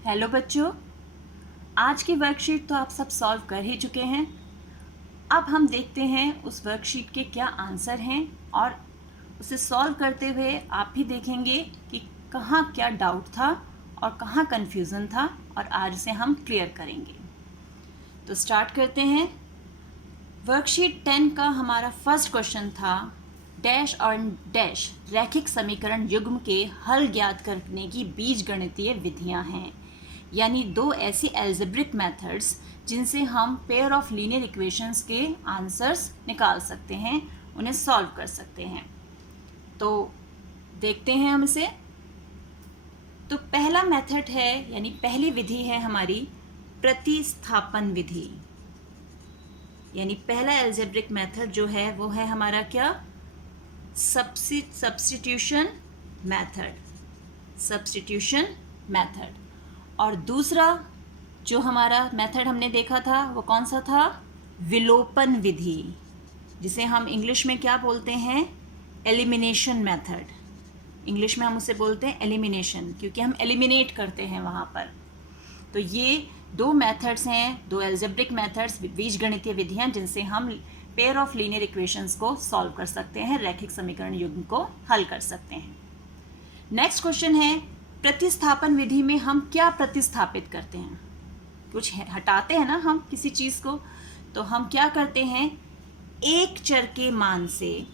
Hello बच्चों, आज की वर्कशीट तो आप सब सॉल्व कर ही चुके हैं। अब हम देखते हैं उस वर्कशीट के क्या आंसर हैं और उसे सॉल्व करते हुए आप भी देखेंगे कि कहाँ क्या डाउट था और कहाँ कन्फ्यूज़न था और आज इसे हम क्लियर करेंगे। तो स्टार्ट करते हैं। वर्कशीट 10 का हमारा फर्स्ट क्वेश्चन था डैश और डैश रैखिक समीकरण युग्म के हल ज्ञात करने की बीजगणितीय विधियां हैं, यानी दो ऐसी एल्जेब्रिक मेथड्स जिनसे हम पेयर ऑफ लीनियर इक्वेशंस के आंसर्स निकाल सकते हैं, उन्हें सॉल्व कर सकते हैं। तो देखते हैं हम इसे। तो पहला मेथड है यानी पहली विधि है हमारी प्रतिस्थापन विधि, यानी पहला एल्जेब्रिक मेथड जो है वो है हमारा क्या, सब्स्टिट्यूशन मेथड। और दूसरा जो हमारा मेथड हमने देखा था वो कौन सा था, विलोपन विधि, जिसे हम इंग्लिश में क्या बोलते हैं, एलिमिनेशन मेथड। इंग्लिश में हम उसे बोलते हैं एलिमिनेशन, क्योंकि हम एलिमिनेट करते हैं वहाँ पर। तो ये दो मेथड्स हैं, दो एल्जेब्रिक मेथड्स, बीजगणितीय विधियां जिनसे हम पेयर ऑफ लीनियर इक्वेशंस को सॉल्व कर सकते हैं, रैखिक समीकरण युग्म को हल कर सकते हैं। नेक्स्ट क्वेश्चन है, प्रतिस्थापन विधि में हम क्या प्रतिस्थापित करते हैं, कुछ हटाते हैं ना हम किसी चीज़ को, तो हम क्या करते हैं, एक चर के मान से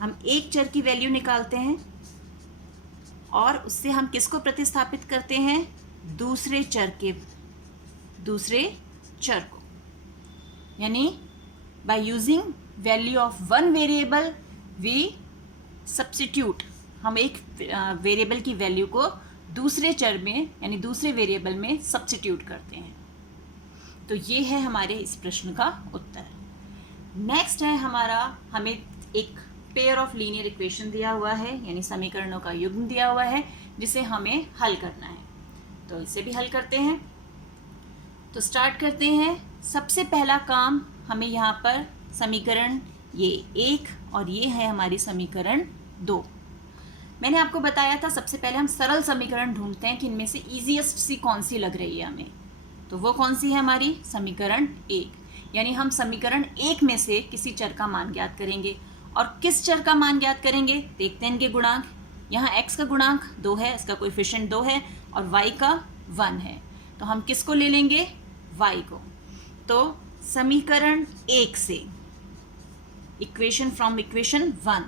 हम एक चर की वैल्यू निकालते हैं और उससे हम किसको प्रतिस्थापित करते हैं, दूसरे चर को, यानी by using value of one variable we substitute, हम एक वेरिएबल की वैल्यू को दूसरे चर में यानी दूसरे वेरिएबल में सब्स्टिट्यूट करते हैं। तो ये है हमारे इस प्रश्न का उत्तर। नेक्स्ट है हमारा, हमें एक पेयर ऑफ लीनियर इक्वेशन दिया हुआ है, यानी समीकरणों का युग्म दिया हुआ है जिसे हमें हल करना है। तो इसे भी हल करते हैं। तो स्टार्ट करते हैं। सबसे पहला काम, हमें यहाँ पर समीकरण ये एक और ये है हमारी समीकरण 2। मैंने आपको बताया था सबसे पहले हम सरल समीकरण ढूंढते हैं कि इनमें से ईजीएस्ट सी कौन सी लग रही है हमें। तो वो कौन सी है हमारी, समीकरण 1, यानी हम समीकरण 1 में से किसी चर का मान ज्ञात करेंगे। और किस चर का मान ज्ञात करेंगे, देखते हैं इनके गुणांक। यहाँ x का गुणांक 2 है, इसका कोएफिशिएंट 2 है, और y का 1 है। तो हम किसको ले लेंगे, y को। तो समीकरण 1 से इक्वेशन फ्रॉम इक्वेशन 1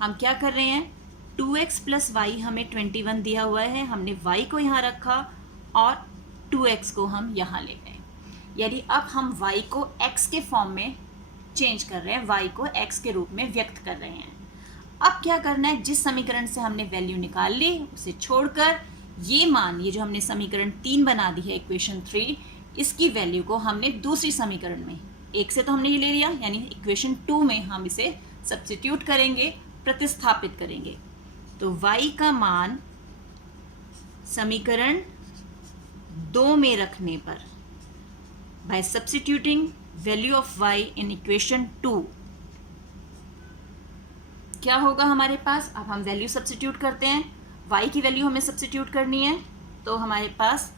हम क्या कर रहे हैं, 2x प्लस वाई हमें 21 दिया हुआ है, हमने y को यहाँ रखा और 2x को हम यहाँ ले गए, यानी अब हम y को x के फॉर्म में चेंज कर रहे हैं, y को x के रूप में व्यक्त कर रहे हैं। अब क्या करना है, जिस समीकरण से हमने वैल्यू निकाल ली उसे छोड़कर ये मान, ये जो हमने समीकरण 3 बना दी है इक्वेशन 3, इसकी वैल्यू को हमने दूसरी समीकरण में, एक से तो हमने ये ले लिया, यानी इक्वेशन 2 में हम इसे सब्स्टिट्यूट करेंगे, प्रतिस्थापित करेंगे। तो y का मान समीकरण 2 में रखने पर, bye substituting value of y in equation 2, क्या होगा हमारे पास। अब हम वैल्यू सब्स्टिट्यूट करते हैं, y की वैल्यू हमें सब्स्टिट्यूट करनी है, तो हमारे पास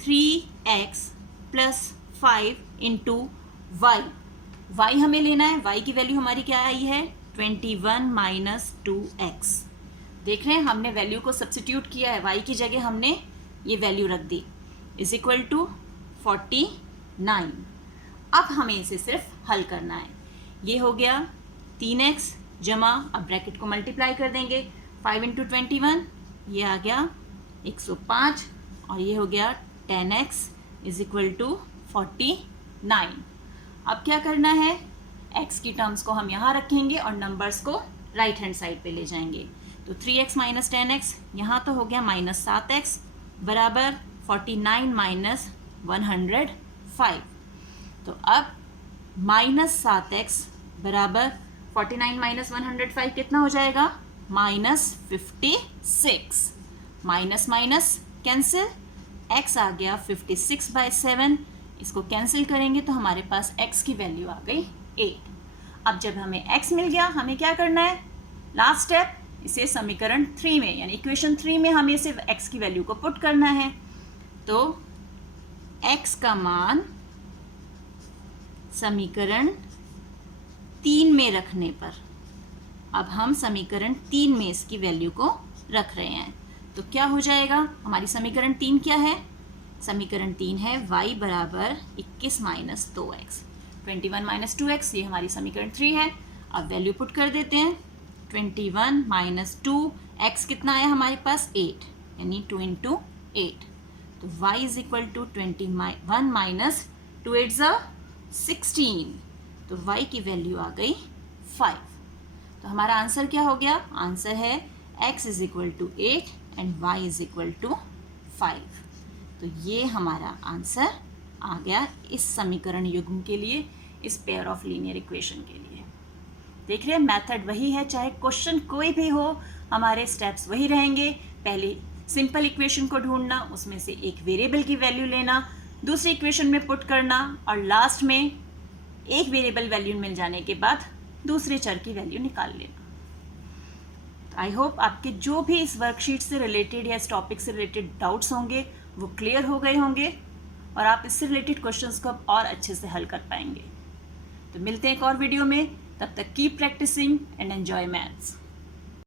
3x plus 5 into y, y हमें लेना है, y की वैल्यू हमारी क्या आई है, 21 माइनस 2x। देख रहे हैं हमने वैल्यू को सब्स्टिट्यूट किया है, y की जगह हमने ये वैल्यू रख दी, इज इक्वल टू 49। अब हमें इसे सिर्फ हल करना है। ये हो गया 3x जमा, अब ब्रैकेट को मल्टीप्लाई कर देंगे, 5 इंटू 21, ये आ गया 105, और ये हो गया 10x इज इक्वल टू 49। अब क्या करना है, x की टर्म्स को हम यहाँ रखेंगे और नंबर्स को राइट हैंड साइड पे ले जाएंगे। तो 3x माइनस 10x, यहाँ तो हो गया माइनस 7x बराबर 49 माइनस 105। तो अब माइनस 7x बराबर 49 माइनस 105 कितना हो जाएगा, minus 56। Minus minus cancel, x आ गया 56/7, इसको कैंसिल करेंगे तो हमारे पास x की वैल्यू आ गई 8। अब जब हमें x मिल गया, हमें क्या करना है, लास्ट स्टेप, इसे समीकरण 3 में यानी इक्वेशन 3 में हमें सिर्फ x की वैल्यू को पुट करना है। तो x का मान समीकरण 3 में रखने पर, अब हम समीकरण 3 में इसकी वैल्यू को रख रहे हैं, तो क्या हो जाएगा? हमारी समीकरण 3 क्या है? समीकरण 3 है y बराबर 21 माइनस 2x, 21 माइनस 2x, ये हमारी समीकरण 3 है। अब वैल्यू पुट कर देते हैं। 21 माइनस 2x कितना आया हमारे पास? 8, यानी 2 इंटू 8, तो y is equal to 21 minus 2 8 16, तो y की वैल्यू आ गई 5। तो हमारा आंसर क्या हो गया? आंसर है x is equal to 8 and y is equal to 5। तो ये हमारा आंसर आ गया इस समीकरण युग्म के लिए, इस पेयर ऑफ लीनियर इक्वेशन के लिए। देख रहे हैं, मेथड वही है, चाहे क्वेश्चन कोई भी हो, हमारे स्टेप्स वही रहेंगे। पहले सिंपल इक्वेशन को ढूंढना, उसमें से एक वेरिएबल की वैल्यू लेना, दूसरी इक्वेशन में पुट करना, और लास्ट में एक वेरिएबल वैल्यू मिल जाने के बाद दूसरे चर की वैल्यू निकाल लेना। आई होप आपके जो भी इस वर्कशीट से रिलेटेड या इस टॉपिक से रिलेटेड डाउट्स होंगे वो क्लियर हो गए होंगे और आप इससे रिलेटेड क्वेश्चंस को और अच्छे से हल कर पाएंगे। तो मिलते हैं एक और वीडियो में, तब तक keep practising and enjoy maths.